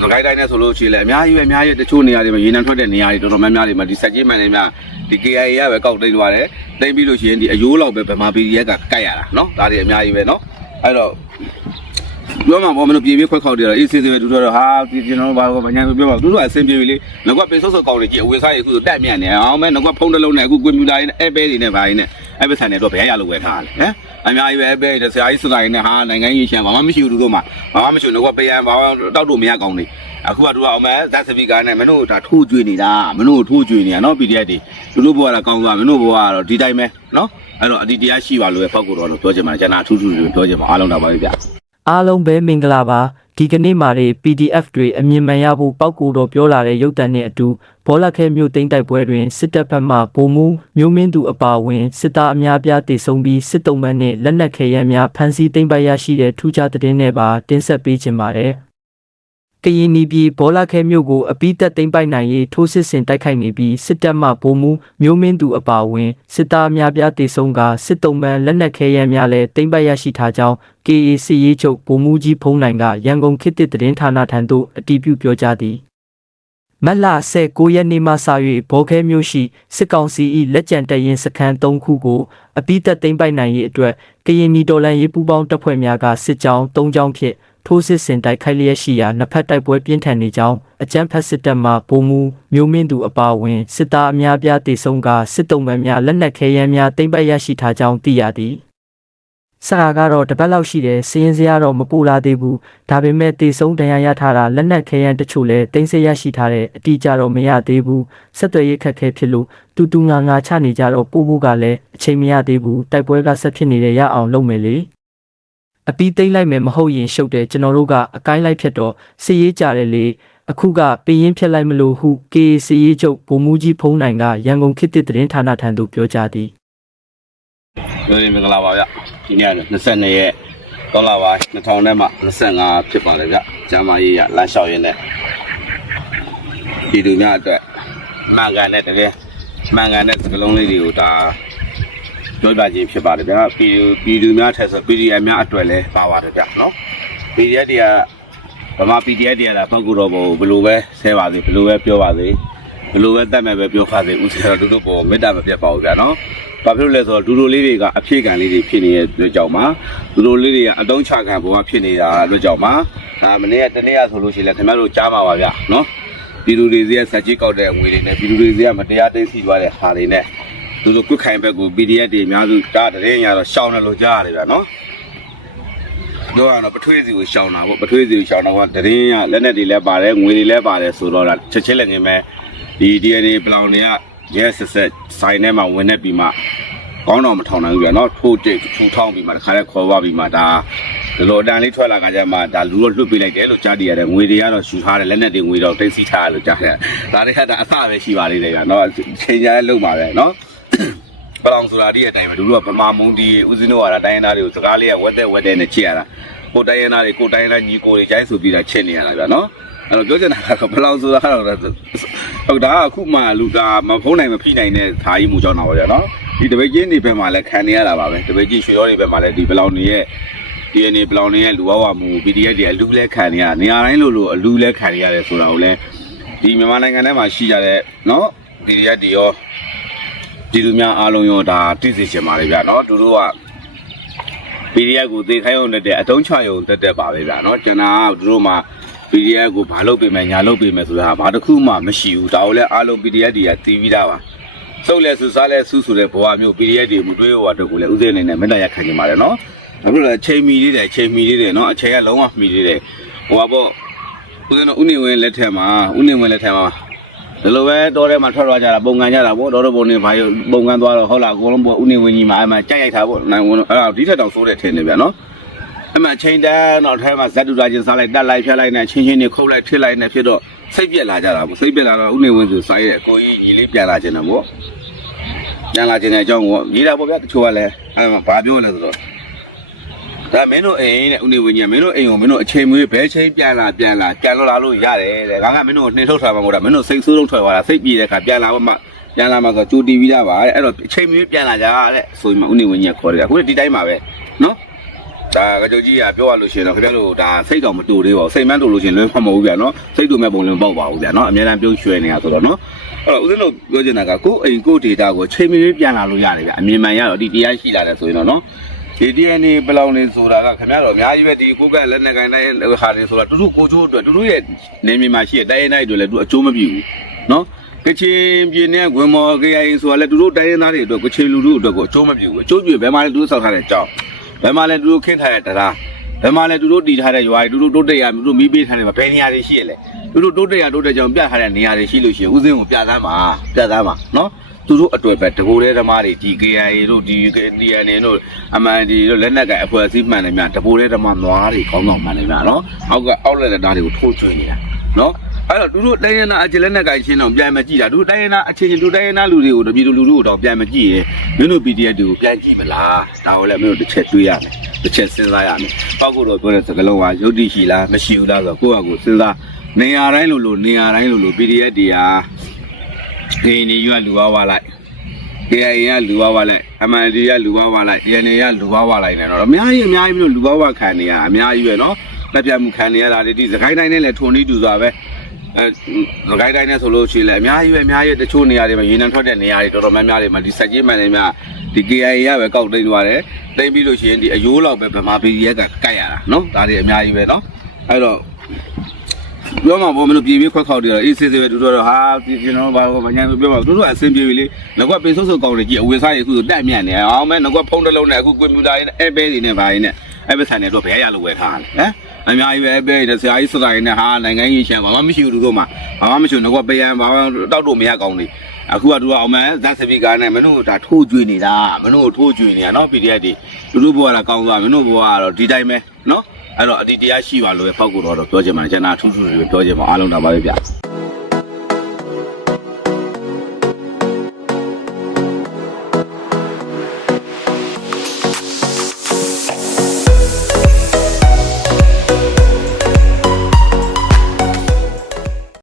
စကိုင်းတိုင်းနဲ့ဆိုလို့ရှိရင်လည်းအများကြီးပဲအများကြီးတချို့နေရာတွေမှာရေနံထွက်တဲ့နေရာတွေတော်တော်များများတွေမှာဒီဆက်ကြီးမှန်နေများဒီ KIA ရပဲကောက်တိတ်သွားတယ်တိတ်ပြီးလို့ရှိရင်ဒီအယိုးလောက်ပဲဗမာ PDF ကကိုက်ရတာเนาะဒါတွေအများကြီးပဲเนาะအဲ့တော့ပြောမှာပေါ့မလို့ပြေပြေခွက်ခေါက်တယ်အေးစေးစေးပဲသူတို့ဟာဒီကျွန်တော်ဘာဘာညာပြောပါသူတို့ကအဆင်ပြေပြီလေငါကပေဆုပ်ဆုပ်ကောင်းနေကြည့်အဝေစားရအခုတက်မြန်နေအောင်မဲငါကဖုန်းတစ်လုံးနဲ့အခုကွန်ပျူတာနဲ့အဲပဲတွေနဲ့ဘာတွေနဲ့ အဲပဲဆိုင်နေတော့ဘယ်ရလို့ဝယ်ထားလဲဟမ်အများကြီးပဲအဲပဲတွေဆရာကြီးစတိုင်းနဲ့ဟာနိုင်ငံကြီးရှမ်းဘာမှမရှိဘူးသူတို့မှာဘာမှမရှိဘူးငါကပေးရန်ဘာတောက်လို့မရကောင်းနေအခုကသူကအောင်မဲဇက်စပီကာနဲ့မင်းတို့ဒါထိုးကျွေးနေတာမင်းတို့ထိုးကျွေးနေတာနော် PDF တွေသူတို့ဘဝကကောင်းသွားမင်းတို့ဘဝကတော့ဒီတိုင်းပဲနော်အဲ့တော့အဒီတရားရှိပါလို့ပဲဖောက်ကိုတော့ပြောချင်ပါတယ်ကျွန်တော်အထူးထူးပြောချင်ပါအားလုံးတော့ပါပြီဗျာ အားလုံးပဲမင်္ဂလာပါဒီကနေ့မှာတွေ PDF တွေအမြင်မှန်ရဖို့ပောက်ကူတော်ပြောလာတဲ့ရုပ်တံနဲ့အတူဘောလခဲမြို့သိမ်းတိုက်ပွဲတွင်စစ်တပ်ဘက်မှပုံမှုမျိုးမင်းသူအပါအဝင်စစ်သားအများပြားတေဆုံးပြီးစစ်တုံးမန်းနဲ့လက်နက်ခဲယမ်းများဖမ်းဆီးသိမ်းပိုက်ရရှိတဲ့ထူးခြားသတင်းတွေပါတင်ဆက်ပေးခြင်းပါတယ် ကရင်နီပြည်ဘောလခဲမြို့ကိုအပိသက်သိမ်းပိုက်နိုင်ရေးထိုးစစ်ဆင်တိုက်ခိုက်နေပြီးစစ်တပ်မှပုံမှုမျိုးမင်းသူအပါအဝင်စစ်သားအများပြားတေဆုံးကစစ်တုံးမန်းလက်နက်ခဲယမ်းများလည်းသိမ်းပိုက်ရရှိထားကြောင်း KAC ရေးချုပ်ဗိုလ်မှူးကြီးဖုံးနိုင်ကရန်ကုန်ခေတ်သစ်သတင်းဌာနထံသို့အတည်ပြုပြောကြားသည်မတ်လ19ရက်နေ့မှစ၍ဘောခဲမြို့ရှိစစ်ကောင်စီ၏လက်ကျန်တရင်စခန်း3ခုကိုအပိသက်သိမ်းပိုက်နိုင်ရေးအတွက်ကရင်နီတော်လန်ရေးပူးပေါင်းတပ်ဖွဲ့များကစစ်ကြောင်း3ကြောင်းဖြင့် ထိုးစစ်ဆင်တိုက်ခိုက်လျက်ရှိရာနှစ်ဖက်တိုက်ပွဲပြင်းထန်နေကြောင်းအကြမ်းဖက်စစ်တပ်မှဗိုလ်မှူးမျိုးမင်းသူအပါအဝင်စစ်သားအများပြားတေဆုံးကစစ်တုံးမှန်များလက်နက်ခဲယမ်းများသိမ်းပိုက်ရရှိထားကြောင်းသိရသည်ဆရာကတော့တစ်ပတ်လောက်ရှိတယ်စရင်စရာတော့မပူလာသေးဘူးဒါပေမဲ့တေဆုံးတန်ရာရထားတာလက်နက်ခဲယမ်းတချို့လည်းတင်းစရရှိထားတဲ့အတိအကျတော့မရသေးဘူးဆက်သွယ်ရေးခက်ခဲဖြစ်လို့တူတူငါငါချနေကြတော့ပို့ဖို့ကလည်းအချိန်မရသေးဘူးတိုက်ပွဲကဆက်ဖြစ်နေတဲ့ရအောင်လုပ်မယ်လေ အပီးသိမ့်လိုက်မယ်မဟုတ်ရင်ရှုပ်တယ်ကျွန်တော်တို့ကအကိုင်းလိုက်ဖြစ်တော့စီရေးကြတယ်လေအခုကပင်းရင်ဖြစ်လိုက်မလို့ဟု KC ရေးချုပ်ဗိုလ်မှူးကြီးဖုံးနိုင်ကရန်ကုန်ခေတ်သစ်သတင်းဌာနထံသို့ပြောကြားသည်ပြောရင်မင်္ဂလာပါဗျဒီနေ့က22ရက်ဒေါ်လာပါ2000နဲ့မှ25ဖြစ်ပါတယ်ဗျကျမ်းမာရေးရလမ်းလျှောက်ရင်းနဲ့ဒီလူများအတွက်မှန်ကန်တဲ့တကယ်မှန်ကန်တဲ့စကလုံးလေးတွေကိုဒါ ပြောပြခြင်းဖြစ်ပါတယ်ဗျပြည်သူပြည်သူများထက်ဆို PDF များအတွက်လည်းပါပါတယ်ဗျနော် PDF တွေကဗမာ PDF တွေကလည်းပုဂ္ဂိုလ်တော်ဘောဘယ်လိုပဲဆဲပါစေဘယ်လိုပဲပြောပါစေဘယ်လိုပဲတတ်မဲ့ပဲပြောပါစေဦးစေတော့တူတူပေါ်မေတ္တာမပြတ်ပါဘူးဗျာနော်ဘာဖြစ်လို့လဲဆိုတော့ဒူဒိုလေးတွေကအဖြစ်ခံလေးတွေဖြစ်နေတဲ့အတွက်ကြောင့်ပါဒူဒိုလေးတွေကအတုံးချခံဘဝဖြစ်နေတာအတွက်ကြောင့်ပါအာမနေ့ကတနေ့ကဆိုလို့ရှိရင်လည်းခင်ဗျားတို့ကြားမှာပါဗျနော်ပြည်သူတွေစီကစက်ကြီးကောက်တဲ့ငွေတွေနဲ့ပြည်သူတွေစီကမတရားသိမ်းဆီးသွားတဲ့ဟာတွေနဲ့ သူတို့ကွတ်ခိုင်ဘက်ကို PDF တွေအများစုကြားတဲ့ရတော့ရှောင်းတယ်လို့ကြားရတယ်ဗျနော်တော့ကတော့ပထွေးစီကိုရှောင်းတာပေါ့ပထွေးစီကိုရှောင်းတော့ကတရင်ရလက်နဲ့တွေလည်းပါတယ်ငွေတွေလည်းပါတယ်ဆိုတော့ချက်ချင်းလည်းငင်မဲ့ဒီ DNA ပလောင်တွေကရဲဆက်ဆက်ဆိုင်ထဲမှာဝင်နေပြီးမှကောင်းတော့မထောင်နိုင်ဘူးပြနော်ထိုးတိတ်ထူထောင်းပြီးမှတခါလဲခေါ်ပါပြီးမှဒါဒီလိုအတန်လေးထွက်လာကြကြမှာဒါလူတော့လွတ်ပေးလိုက်တယ်လို့ကြားတည်ရတယ်ငွေတွေကတော့ရှူထားတယ်လက်နဲ့တွေငွေတော့တိတ်စီထားတယ်လို့ကြားတယ်ဒါတွေကဒါအစပဲရှိပါသေးတယ်ကနော်ချိန်ကြရဲလုံပါပဲနော် ပလောင်ဆိုတာဒီအတိုင်းပဲတို့ကဗမာမုံဒီဦးစင်းတို့ကတိုင်းရင်းသားတွေကိုစကားလေးကဝက်တဲ့ဝက်တဲ့နဲ့ချစ်ရတာကိုတိုင်းရင်းသားတွေကိုတိုင်းရင်းသားညီကိုတွေကြိုက်ဆိုပြီးတာချစ်နေရတာဗျာနော်အဲ့တော့ပြောချင်တာကတော့ဘလောင်ဆိုတာကတော့ဟုတ်ဒါကအခုမှလူဒါမဖုံးနိုင်မဖိနိုင်တဲ့ဓာကြီးမှုကြောင့်တော့ဗျာနော်ဒီတပိတ်ချင်းတွေဘက်မှာလည်းခံနေရတာပါပဲတပိတ်ချင်းရွှေရောတွေဘက်မှာလည်းဒီဘလောင်တွေရဲ့ DNA ဘလောင်တွေရဲ့လူဝဝမှု PDF တွေအလူလဲခံနေရနေရာတိုင်းလို့လို့အလူလဲခံနေရတယ်ဆိုတာကိုလည်းဒီမြန်မာနိုင်ငံထဲမှာရှိကြတဲ့နော် PDF တွေရော ပြည်သူများအားလုံးရောဒါသိစေချင်ပါတယ်ဗျာနော်သူတို့က PDF ကိုသေခိုင်းရုံတက်တဲ့အတုံးချရုံတက်တဲ့ပါပဲဗျာနော်ကျွန်တော်ကသူတို့မှာ PDF ကိုဘာလုပ်ပေးမယ်ညာလုပ်ပေးမယ်ဆိုတာဘာတစ်ခုမှမရှိဘူးဒါကိုလည်းအားလုံး PDF တွေကသိပြီးသားပါစုပ်လဲဆူစားလဲဆူဆူတဲ့ဘဝမျိုး PDF တွေမတွေးရတာတကူလဲဥစဉ်အနေနဲ့မေတ္တာရခံနေပါတယ်နော်ဘာလို့လဲချိန်မီလေးတယ်ချိန်မီလေးတယ်နော်အချိန်ကလုံးဝမှီလေးတယ်ဟိုပါပေါ့ဥစဉ်တော့ဥနေဝင်လက်ထက်မှာဥနေဝင်လက်ထက်မှာ ဒီလိုပဲတောထဲမှာထွက်သွားကြတာပုံကန်ကြတာပေါ့တော်တော်ပုံနေဘာလို့ပုံကန်သွားတော့ဟုတ်လားအကုန်လုံးပေါ့ဥနေဝင်ကြီးမှာအဲ့မှာကြိုက်ရိုက်တာပေါ့နိုင်ဝင်အဲ့ဒါဒီထက်တောင်ဆိုးတဲ့ထင်နေဗျာနော်။အဲ့မှာချိန်တန်းတော့ထဲမှာဇက်တူတာချင်းစားလိုက်တက်လိုက်ဖြတ်လိုက်နဲ့ချင်းချင်းတွေခုတ်လိုက်ထစ်လိုက်နဲ့ဖြစ်တော့စိတ်ပြက်လာကြတာပေါ့စိတ်ပြက်လာတော့ဥနေဝင်ဆိုစားရဲကိုကြီးညီလေးပြန်လာခြင်းတယ်ပေါ့ပြန်လာခြင်းတဲ့အကြောင်းကိုရေးတာပေါ့ဗျာတချို့ကလည်းအဲမှာဘာပြောလဲဆိုတော့ ဒါမင်းတို့အိမ်နဲ့ဦးနေဝင်းကြီးမင်းတို့အိမ်ကိုမင်းတို့အချိန်မွေးဘဲချိန်ပြန်လာပြန်လာပြန်လို့လာလို့ရတယ်တဲ့ငါကမင်းတို့ကိုနှင်ထုတ်ထားမှာမဟုတ်တာမင်းတို့စိတ်ဆိုးလုံးထွက်သွားတာစိတ်ပြေတဲ့ခါပြန်လာမှပြန်လာမှဆိုကြိုတီးပြီးသားပါတဲ့အဲ့တော့အချိန်မွေးပြန်လာကြတဲ့ဆိုရင်ဦးနေဝင်းကြီးခေါ်တယ်ခုဒီတိုင်းပါပဲနော်ဒါကကြုတ်ကြီးကပြောရလို့ရှိရင်တော့ခင်ဗျားတို့ဒါစိတ်တော်မတူသေးပါဘူးစိတ်မှန်းတူလို့ရှိရင်လွဲမှာမဟုတ်ဘူးဗျာနော်စိတ်တူမဲ့ပုံလုံးပေါက်ပါဘူးဗျာနော်အများအားပြုံးရွှဲနေတာဆိုတော့နော်အဲ့တော့ဦးဇင်းတို့ပြောချင်တာကကိုယ်အိမ်ကိုယ်ဒေတာကိုချိန်မီလေးပြန်လာလို့ရတယ်ဗျာအမြင်မှန်ရတော့ဒီတရားရှိလာတယ်ဆိုရင်တော့နော် ဒီ DNA ဘယ်လောက်နေဆိုတာကခင်ဗျားတို့အများကြီးပဲဒီကိုယ်ကလက်နဲ့ကိုင်းတဲ့ဟာတွေဆိုတာတူတူကိုချိုးအတွက်တူတူရဲ့နေမြေမှာရှိတဲ့တိုင်းရင်းတိုင်းတွေလည်းသူအချိုးမပြဘူးနော်ကချင်ပြည်နယ်ဂွင်မော် KIA ဆိုတာလည်းသူတို့တိုင်းရင်းသားတွေအတွက်ကချင်လူတို့အတွက်ကိုအချိုးမပြဘူးအချိုးပြဘယ်မှာလဲသူတို့စောက်ထားတဲ့ကြောင်းဘယ်မှာလဲသူတို့ခင်းထားတဲ့တရား ဘယ်မှာလဲသူတို့တည်ထားတဲ့ရွာတွေသူတို့တိုးတက်ရသူတို့မီးပေးထားတဲ့ဘယ်နေရာတွေရှိရလဲသူတို့တိုးတက်ရတိုးတက်ကြောင်ပြထားတဲ့နေရာတွေရှိလို့ရှိရင်ဦးစင်းကိုပြသမ်းပါပြသမ်းပါနော်သူတို့အတွက်ပဲတကူတဲ့ဓမ္မတွေဒီ KIA တို့ဒီ DNA တို့ MND တို့လက်နက်ကအဖွဲ့အစည်းမှန်တယ်များတကူတဲ့ဓမ္မနွားတွေကောင်းကောင်းမှန်တယ်များနော်အောက်ကအောက်လက်တဲ့ဓာတ်တွေကိုထိုးချွေနေတာနော် အဲ့တော့သူတို့တိုင်းရင်းသားအကြလက်နဲ့ကိုင်ရှင်းတော့ပြန်မကြည့်တာသူတို့တိုင်းရင်းသားအချင်းချင်းသူတိုင်းရင်းသားလူတွေကိုတပြည်သူလူထုကိုတော့ပြန်မကြည့်ရင်မင်းတို့ PDF တွေကိုပြန်ကြည့်မလားဒါကိုလည်းမင်းတို့တစ်ချက်တွေးရမယ်တစ်ချက်စဉ်းစားရမယ်ပောက်ကိုတော့ပြောတဲ့စကားလုံးကယုတ်တိရှိလားမရှိဘူးလားဆိုတော့ကိုယ့်ဟာကိုယ်စဉ်းစားနေရာတိုင်းလို့လို့နေရာတိုင်းလို့လို့ PDF တွေကဒင်းနေရွတ်လူဝါဝါလိုက် KIA ကလူဝါဝါလိုက် MND ကလူဝါဝါလိုက် DNA ကလူဝါဝါလိုက်နေတော့အများကြီးအများကြီးမလို့လူဝါဝါခံနေရအများကြီးပဲနော်လက်ပြမှုခံနေရတာတွေဒီစကိုင်းတိုင်းနဲ့လည်းထုံနေတူစွာပဲ အဲမကိုင်းတိုင်းနဲ့ဆိုလို့ရှိရင်လည်းအများကြီးပဲအများကြီးတချို့နေရာတွေမှာရေနံထွက်တဲ့နေရာတွေတော်တော်များများတွေမှာဒီစက်ကြီးမှန်တွေများဒီ KIA ရပဲကောက်သိမ်းသွားတယ်သိမ်းပြီးလို့ရှိရင်ဒီအယိုးလောက်ပဲဗမာပြည်ရဲ့ကကတ်ရတာနော်ဒါတွေအများကြီးပဲနော်အဲ့တော့ပြောမှာပေါ့မလို့ပြည်ပြီးခွက်ခေါက်တယ်အေးစေးစေးပဲတို့တော့ဟာဒီကျွန်တော်ဘာဘာညာပြောမှာတို့တို့အဆင်ပြေပြီလေငကွက်ပင်ဆုပ်ဆုပ်ကောင်းတယ်ကြည့်အဝေစားရည်ခုဆိုတက်မြတ်နေအောင်မဲငကွက်ဖုံးတစ်လုံးနဲ့အခုကွန်ပျူတာရင်းနဲ့အဲပဲတွေနဲ့ဘာရင်းနဲ့အဲပဲဆိုင်နဲ့တို့ဘယ်ရလို့ဝယ်ထားလဲဟမ် အများကြီးပဲအဲဘဲတွေဆရာကြီးစတာရင်းနဲ့ဟာနိုင်ငံကြီးရှမ်းဘာမှမရှိဘူးတို့မှာဘာမှမရှိဘူးငကွက်ပယံဘာမှတောက်တော့မရကောင်းနေအခုကတို့အောင်မဲဇက်စပီကာနဲ့မင်းတို့ဒါထိုးကျွေးနေတာမင်းတို့ထိုးကျွေးနေတာနော် PDF တွေတို့တို့ဘဝကကောင်းသွားမင်းတို့ဘဝကတော့ဒီတိုင်းပဲနော်အဲ့တော့အဒီတရားရှိပါလို့ပဲပောက်ကိုတော့ပြောချင်ပါတယ်ကျွန်တော်ထူးထူးတွေပြောချင်ပါအားလုံးဒါပါပဲဗျ